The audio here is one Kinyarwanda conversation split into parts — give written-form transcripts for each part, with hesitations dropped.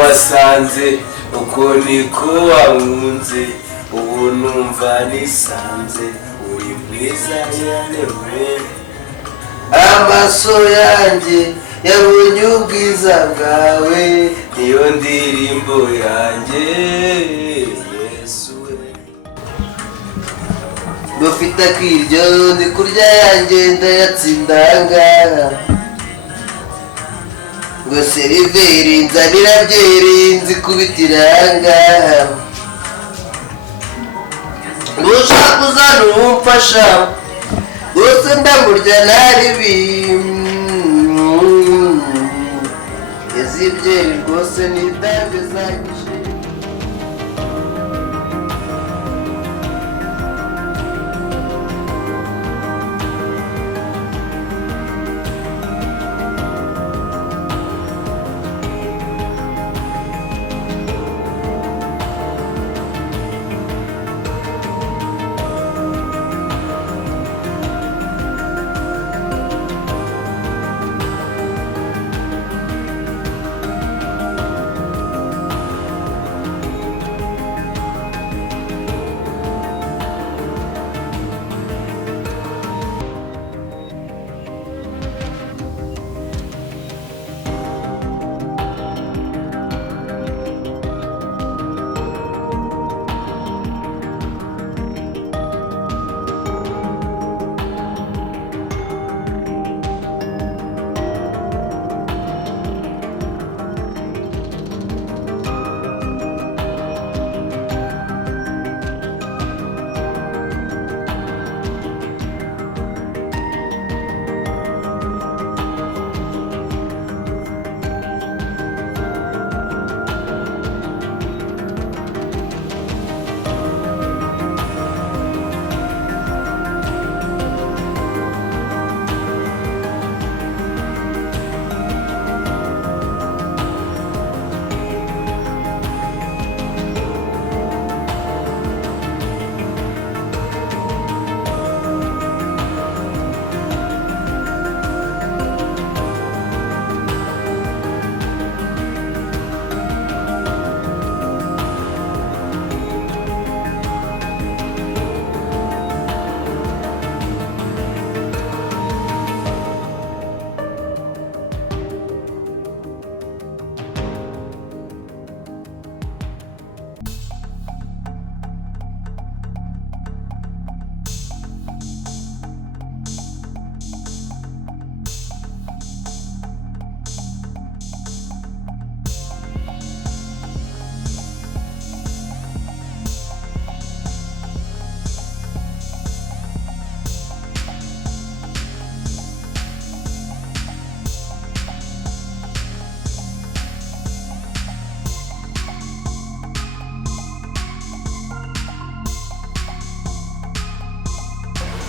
wasanze uko niko wankunze ubu numva nisanze uri mwiza yanewe amaso yanjye yabonye ubwiza bwawe niyo ndirimbo yanjye Yesu dufite akiryo ndi kurya yanjye ndayatsindanga ngo seriveri nzanira byeri nzikubitiranga nushaka uzana umufasha rwose ndamurya ntaribi izi byeri rwose ni dambe zanyishe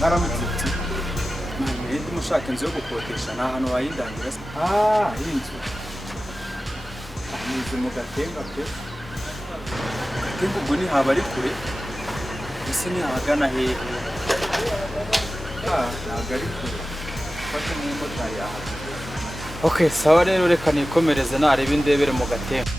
naramutse ndi mushaka inzu yo gukodesha nta hantu wayindangira inzu nize mu Gatenga pe Gatenga ubwo ni haba ari kure ese ni ahagana hehe ntabwo ari kure ufashe n'umumotari yahaga. Okay, sawa rero reka nikomereze nareba indebere mu gatembo.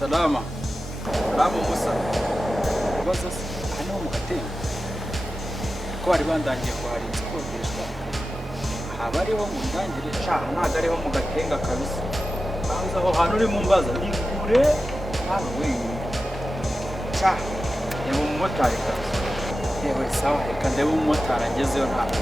Salama. Salama Musa. Baza hano mu gatembo. Ko bari bandangiye kuharinze kodeshwa. Habariho mu ndangire cyaha ntago ariho mu gatenga kabisa. Banza aho hantu uri mu mbaza ni kure. Hano wewe. Cyaha. Yebo mu motari kabisa. Yewe sawa reka ndebe mu motari agezeyo ntabwo.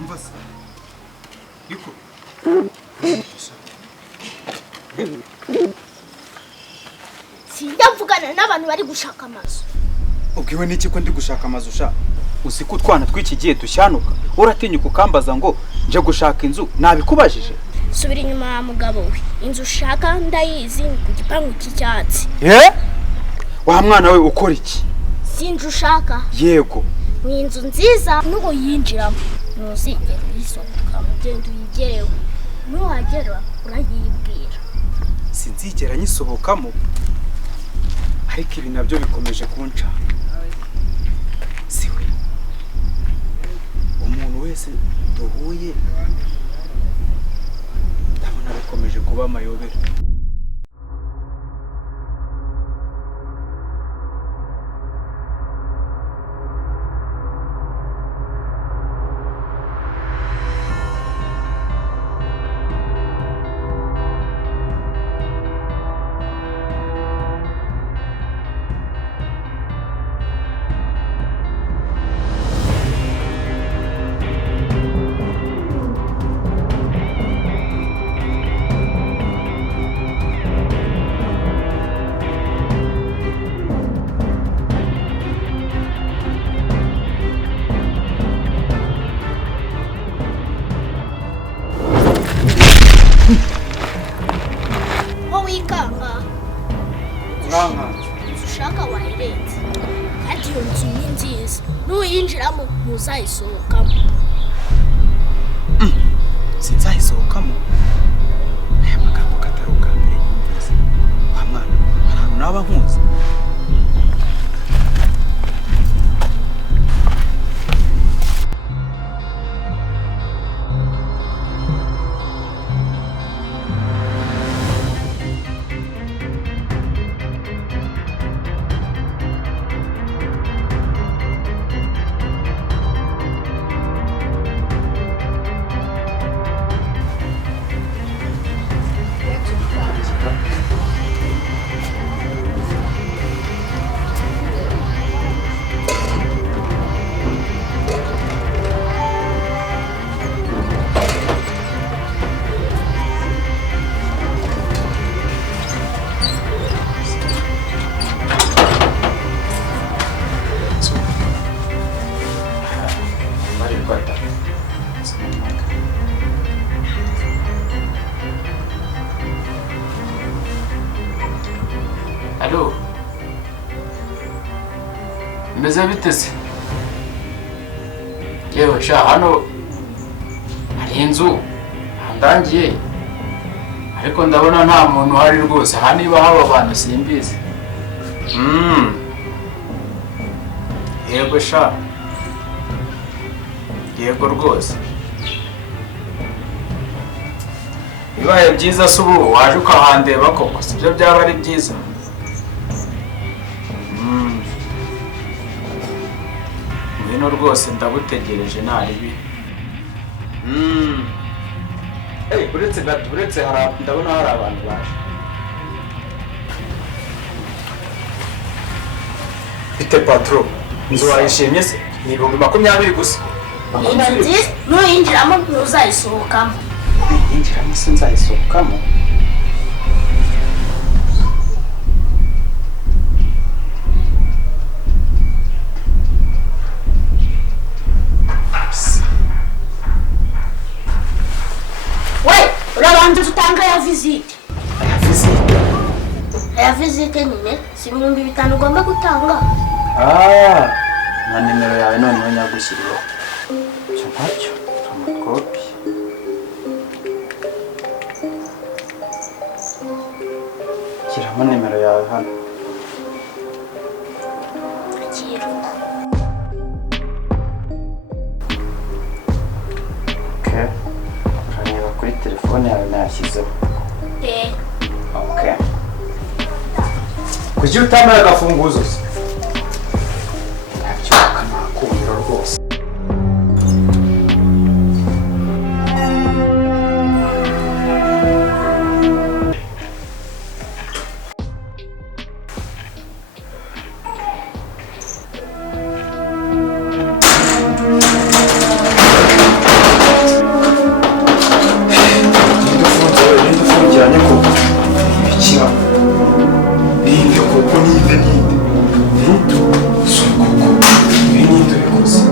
Mvasa. Yuko. Sinjya mvugana n'abantu bari gushaka amazu. Ubwiwe n'iki ko ndi gushaka amazu sha? Uzi ko utwana tw'iki gihe dushyanuka. Uratinyuka ukambaza ngo nje gushaka inzu nabikubajije? subira inyuma ya mugabo we, inzu ushaka ndayizi ku gipangu cy'icyatsi. Wa mwana we ukora iki? Si inzu ushaka? Yego. Ni inzu nziza nuko yinjiramo ntuzigere uyisohoka, mugenda uyigereho, nuhagera urayibwira. Sinzigera nyisohokamo, ariko ibi nabyo bikomeje kunca. Siwe umuntu wese duhuye ndabona bikomeje kuba amayobera. Ushaka wayirenze kandi iyo nzu ni nziza, nuyinjiramo ntuzayisohokamo. Sinzayisohokamo? Aya magambo katari ubwa mbere yumvise. Wa mwana ahantu naba nkuzi. Alo. Meze bitese? Yewe sha hano hari inzu ndangiye, ariko ndabona nta muntu hari rwose. Aha niba haba abantu simbizi. Yego sha, yego rwose. Bibaye byiza se ubu waje ukahandeba koko, sibyo byaba ari byiza? Ngwino rwose ndabutegereje naribi. Uretse gato, uretse ndabona hari abantu baje. Bite patro, inzu wayishimye se? Ni 20 gusa. Inzu nziza nuyinjiramo ntuzayisohokamo. Yinjiramo sinzayisohokamo? Urabanza utanga ya visite. Ya visite nyine si 500 ugomba gutanga. Na nimero yawe none nyagushyiriyeho. Cyo ntacyo, tumukopi. Kiramo nimero yawe hano. Akira. Okay. Urareba kuri telefone yawe nayashyizeho. Okay. Kuki utambaye agafunguzo se? Ntabyo kanakumiro rwose. Kuko ni ibintu. Suko. Ibintu bikoze.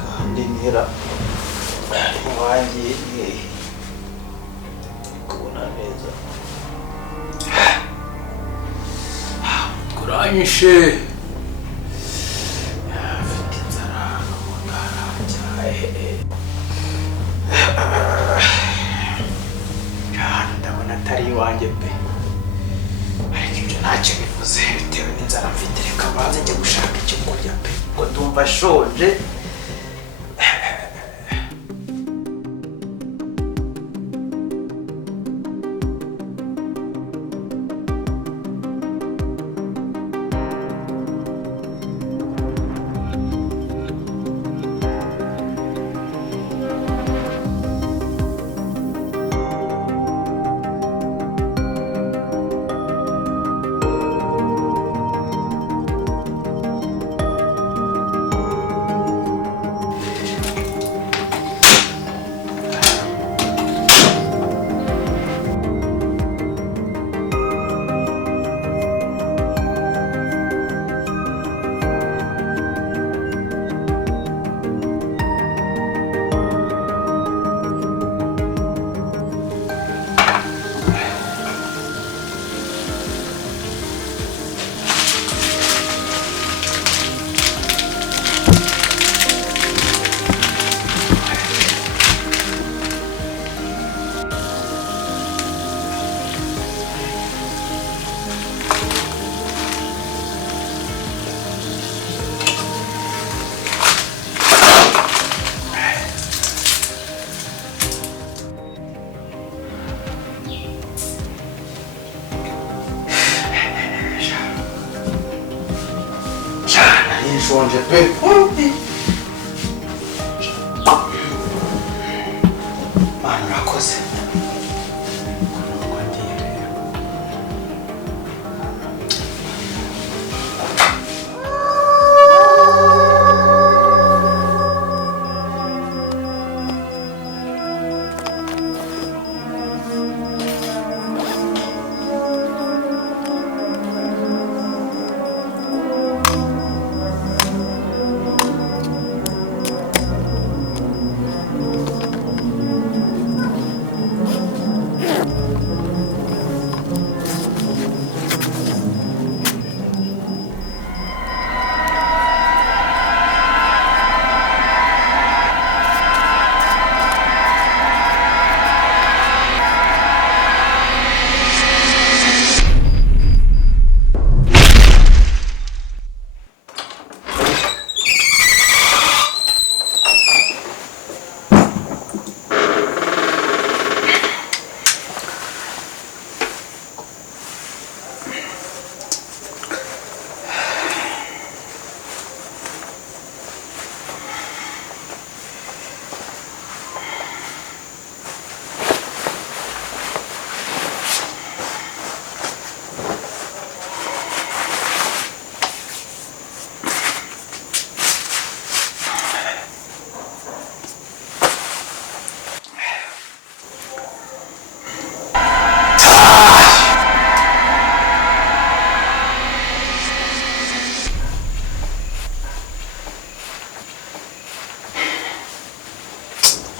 kandi nira wanjye kubona neza kuranyishe afite inzara amagara cyahe ndabona atari iwanjye pe ariko ibyo ntacyo bivuze bitewe n'inzara mfite reka banze njye gushaka icyo kurya pe ngo ndumva shonje nshonje pe Mana urakoze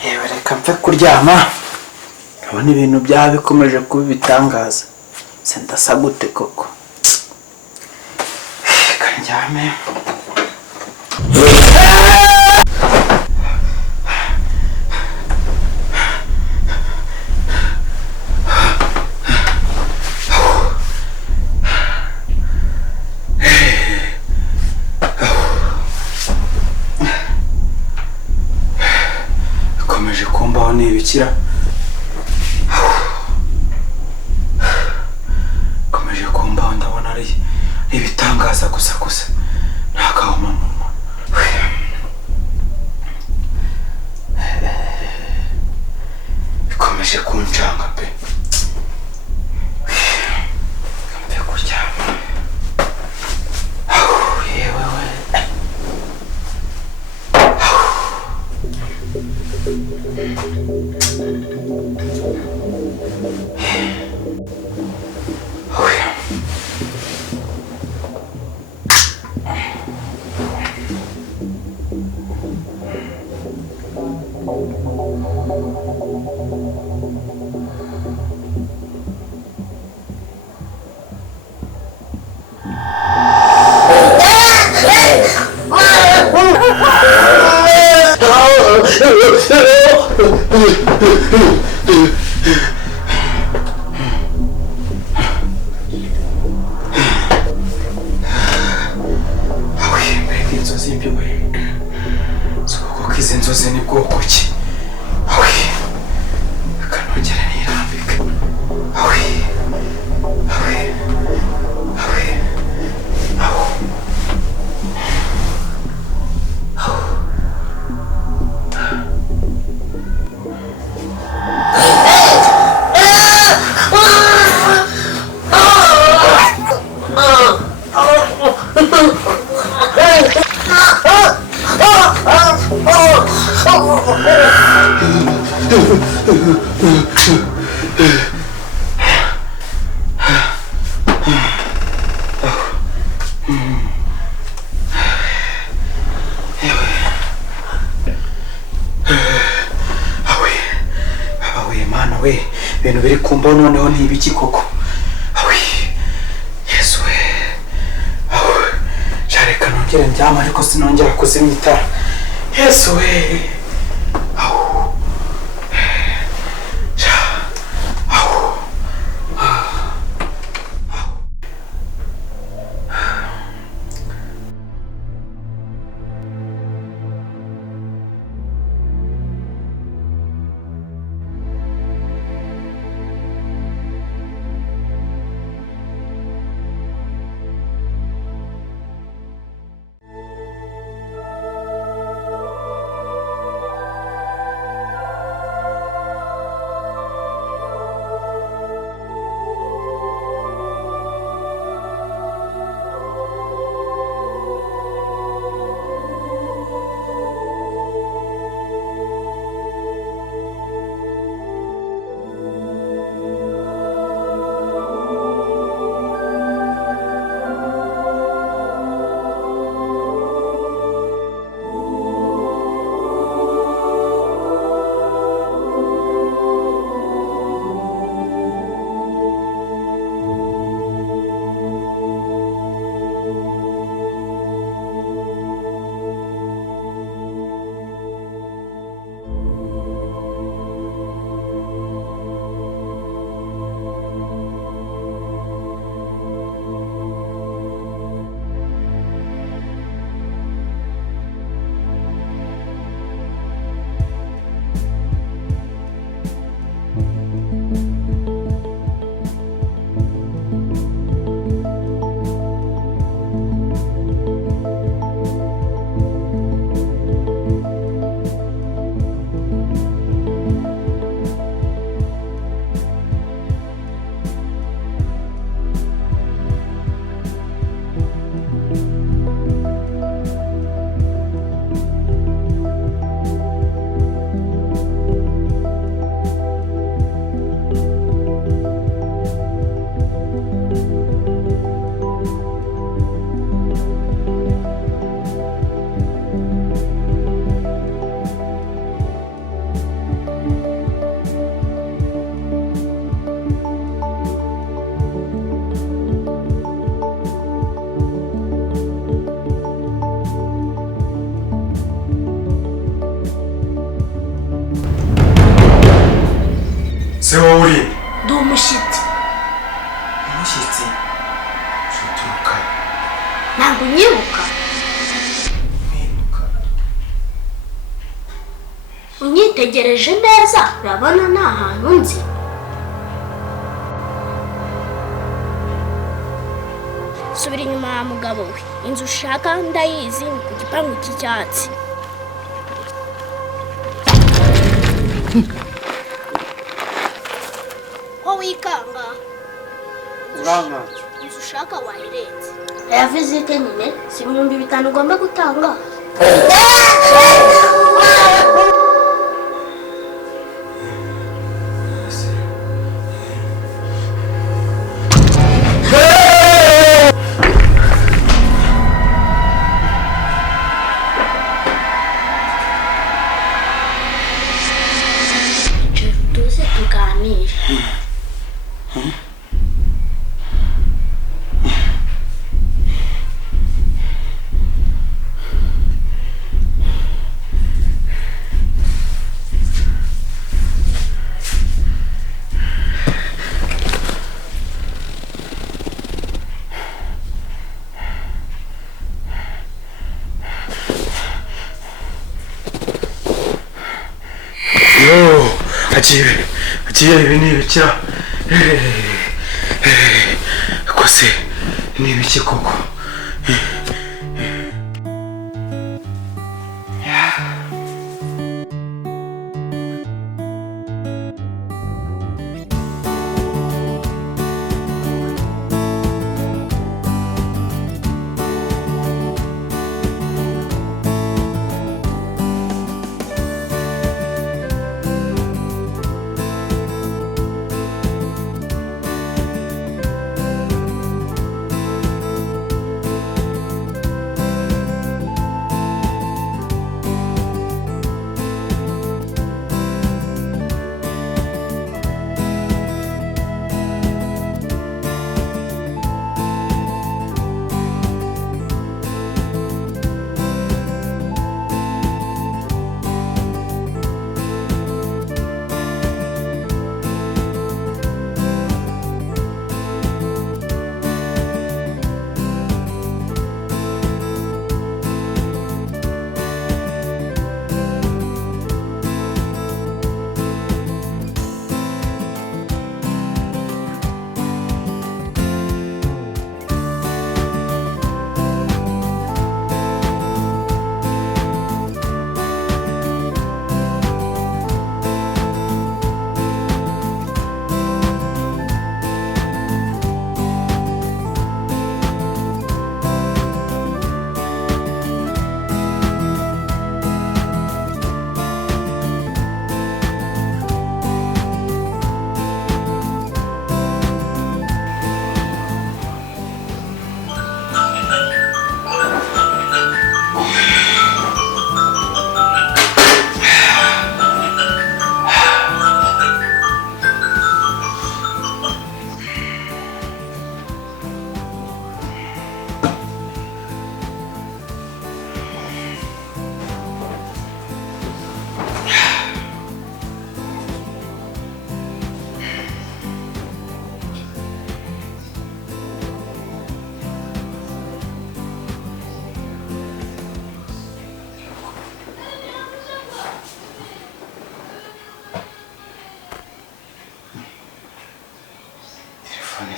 yewe reka mfe kuryama urabona ibintu byaba bikomeje kuba ibitangaza se ndasa gute koko reka ndyame bikomeje kumbaho n'ibikira bikomeje kumbaho ndabona ari ibitangaza gusa nta gahomamunwa bikomeje kunjanga pe mbe kuryama yewe we mbega inzozi mbi we koko izi nzozi ni bwoko ki reka nongere nirambike Mana we ibintu biri kumbaho noneho ni ibiki koko Yesu we shareka nongere ndyama ariko sinongera kuzimya itara Yesu we Se wowe uri Ndi umushyitsi. umushyitsi uturuka Ntabwo unyibuka. mwibuka Unyitegereje neza urabona nta hantu nzi. Subira inyuma wa mugabo we. Inzu ushaka ndayizi ni ku gipangu cy'icyatsi. Ko wikanga? urankanze Inzu ushaka wayirenze. Aya vizite nyine si 5,000 ugomba gutanga. Tuze tuganire. agiye ibi ni ibikira kose ni ibiki koko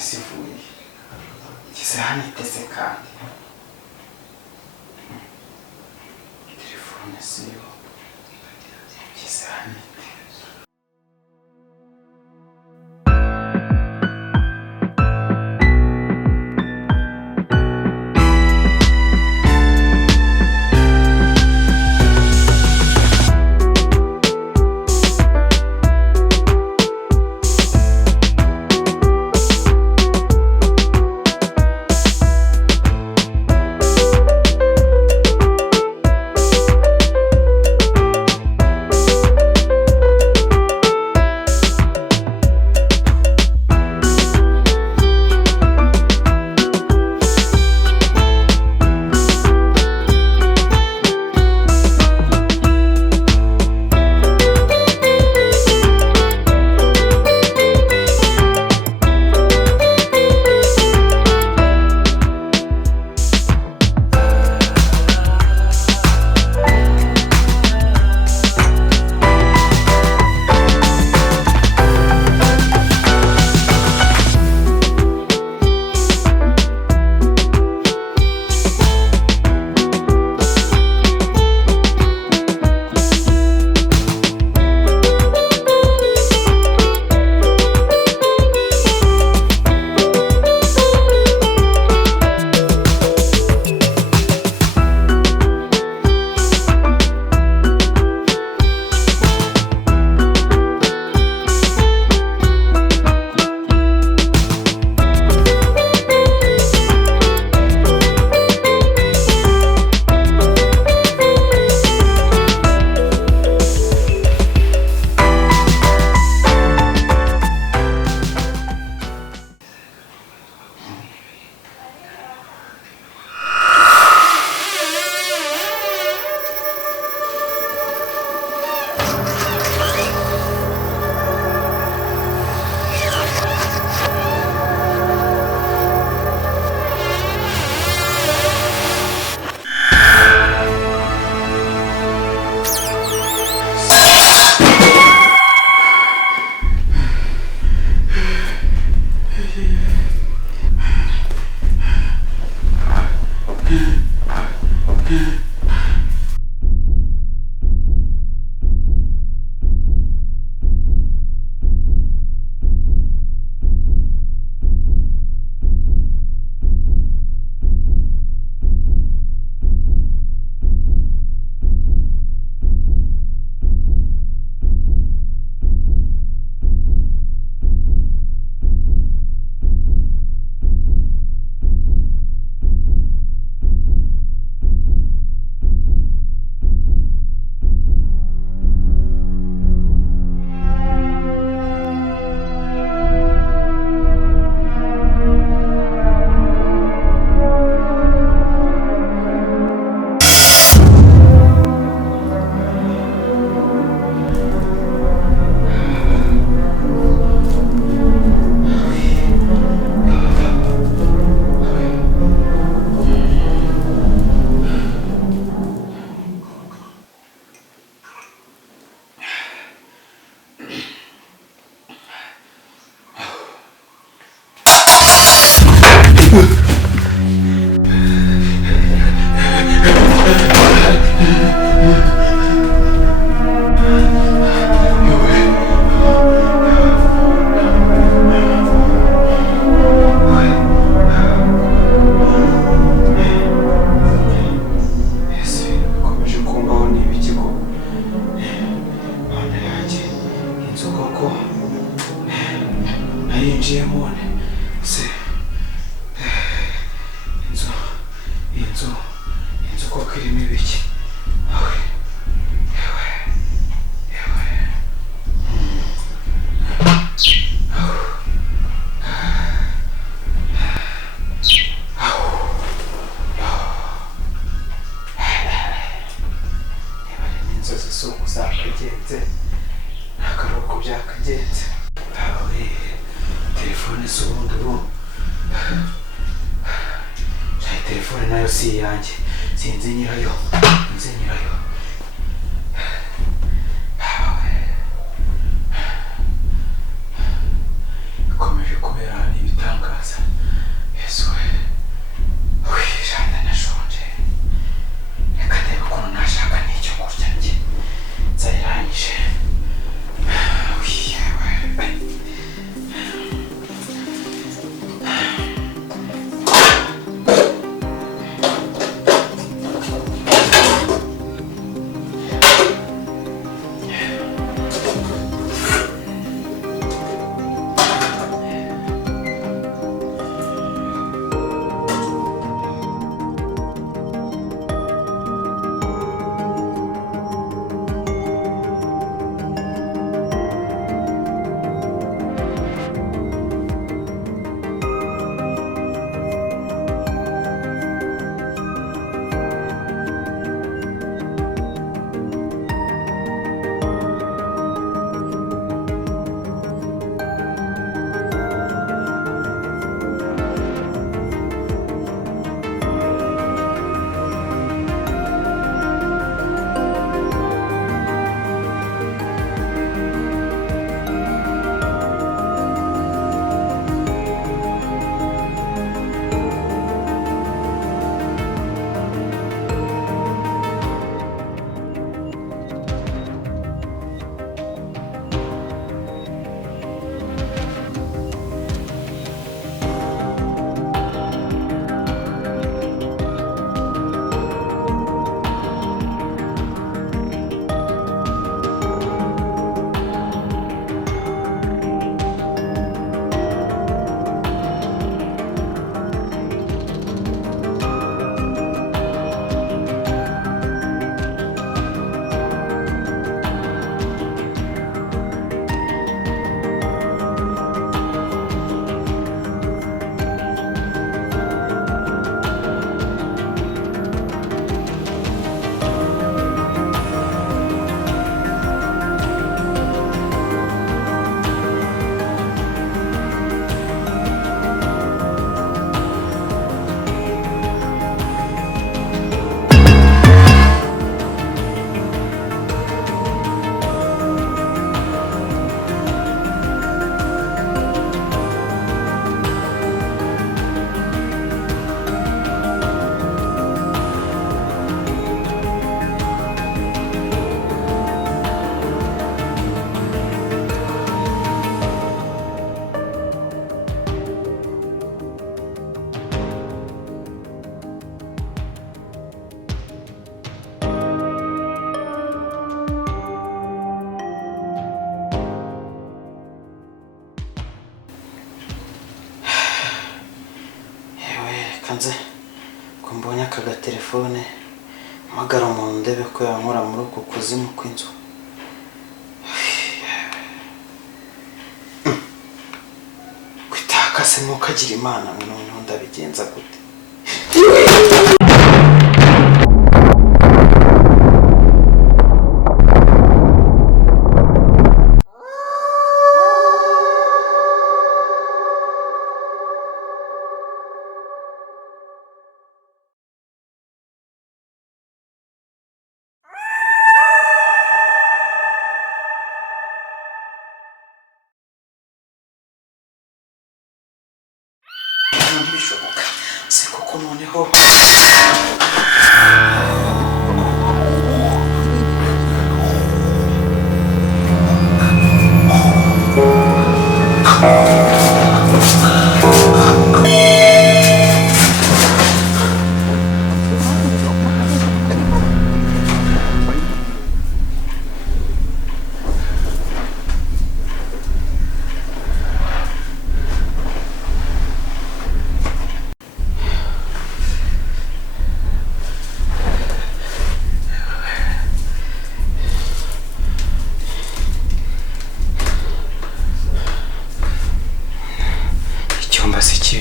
sivuye igeze hano itese kandi telefone siyo igeze hano ko nayinjiyemo se iyi nzu koko irimo ibiki? inzozi z'uko zakagenze n'akaruhuko byakagenze. Telefone si ubundi ubu telefone nayo si iyanjye, sinzi nyirayo. Ikomeje kubera ibitangaza. Yesu we jana nashonje, reka ndebe ukuntu nashaka n'icyo kurya njye nzayirangije. Kanze ko mbonye aka gatelefone mpagara umuntu ndebe ko yankora muri uku kuzimu kw'inzu. Kwitaka se ntukagira Imana, noneho ndabigenza gute? Bishoboka se koko noneho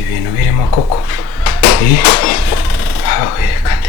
ibintu birimo koko baba wereka nde